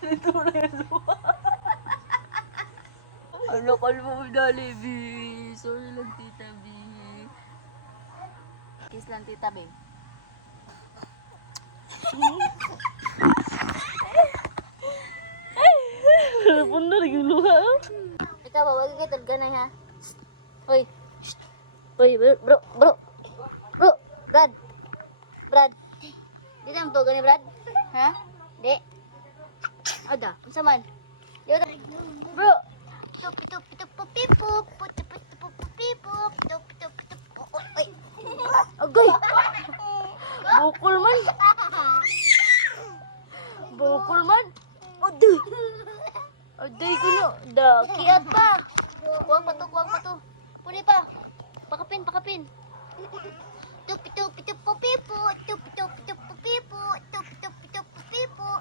Ito na yung luha. Ano kalmo mo dali, B? Sorry lang, Tita B. Kiss lang, Tita B. Harapan na rin yung luha. Ikaw ba, wag ka ganay ha? Hoy. Hoy, bro. Brad. Di naman to gani, Brad? Ha? Di. Ada, unsa man? Di ba? Bro. Tup pupipup. Pupipup. Tup. Oy. Agay. Bukol man. Aday ko no. Kiat pa. Kuwang pa to. Puli pa. Pakapin. Tup pupipu.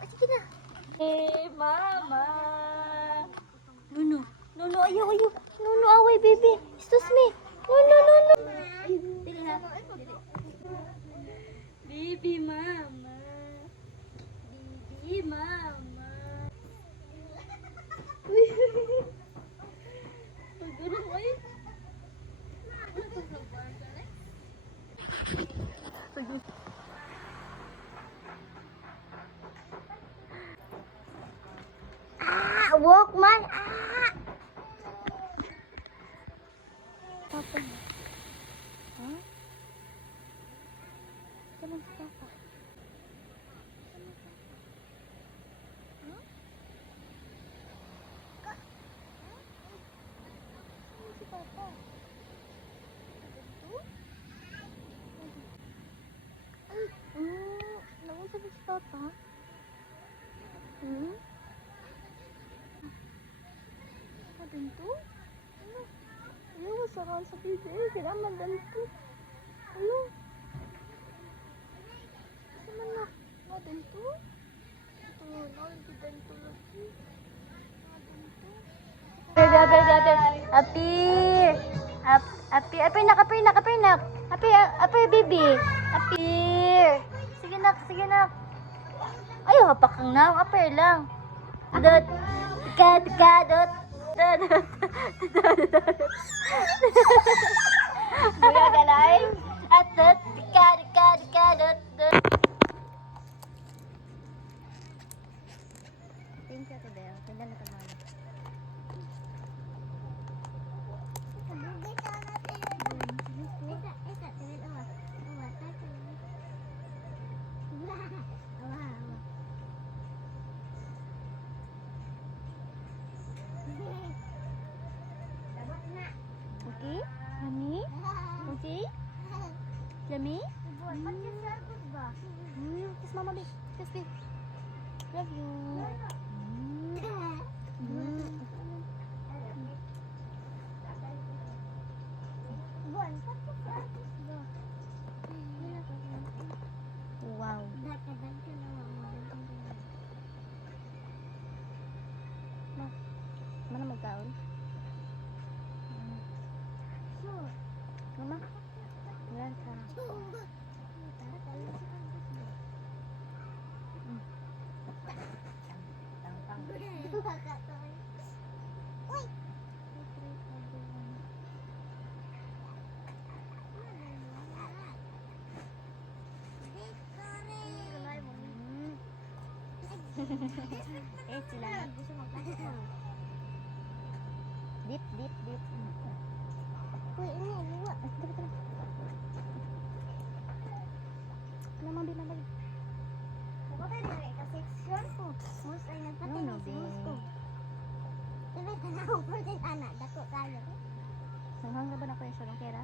Sige na. Mama. Nuno, ayaw. Nuno, away, baby. Excuse me. Nuno. Dili ha. Baby mama. Baby mama. Magulong kayo. Walkman. Papa. Ha? Kamu si Papa? Si Papa. Naman sabi si Papa? Ganito? Ano? Ayaw, masarap sa bibig. Kailangan ganito. Ano? Kasi man na. Ganito? Ito, hindi ganito lagi. Ganito. Happy, baby. Happy. Sige nak. Ayaw, hapakang na. Happy lang. Dot. Dot. Buya galay. Atot. Dot. Thank you, Ate Belle. Ganda na tamala. Okay? Yummy? Okay? Yummy? Kiss mama, babe. Kiss, babe. Love you. Wow. Mana magkaon? Mama? Yan ka. Sila. Dip. Uy, ini luwa. Tara. Mama. Ako tayo dire ka section ko. Mus ay nagpatay ng mus ko. Dili ka na ako pwede anak. Dako kayo. Sanghang ba na ko yung sarong kera?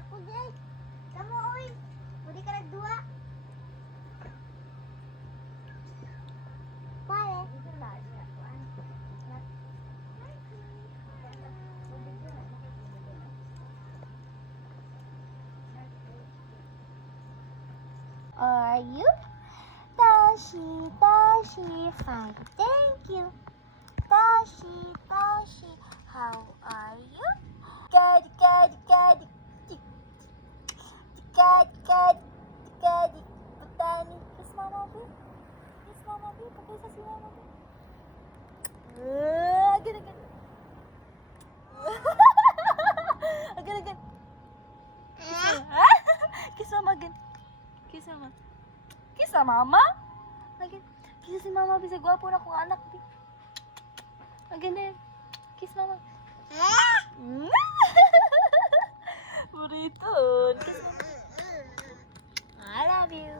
Ako di. Kamu oy. Pwede ka nagduwa. Pare. Are you? Tashi, fine, thank you. Tashi, how are you? Good. Isa si mama. Agad, agad. Agad, agad. Kiss mama agad. Kiss mama. Kiss sa mama? Agad. Kiss si mama. Bisa gwapo na kong anak. Agad na yun. Kiss mama. Buriton. Kiss mama. I love you.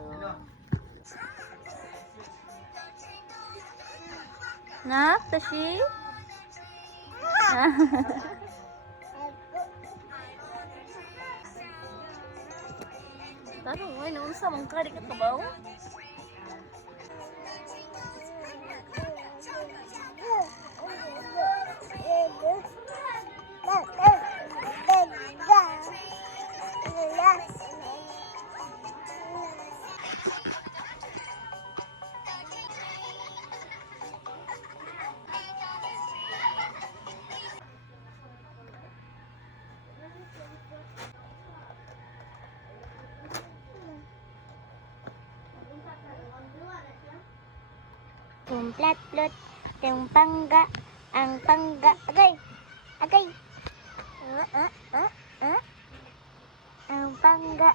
Nak, Tashi? Taro, ay, naunsa mong kari ka kabaw? Kumplat-plat, yung pangga, ang pangga. Agay! Agay! Ang pangga.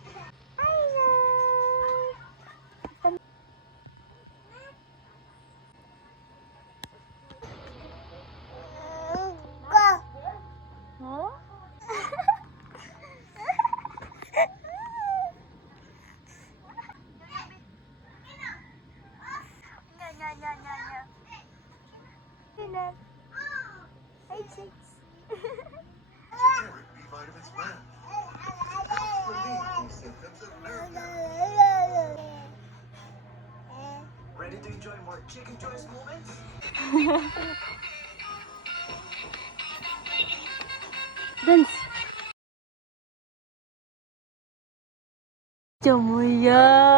Hello! Huh? Hey, chicks. B vitamins well. Relieve symptoms of nerve Ready to enjoy more chicken joyous moments? Dance. Jamuya.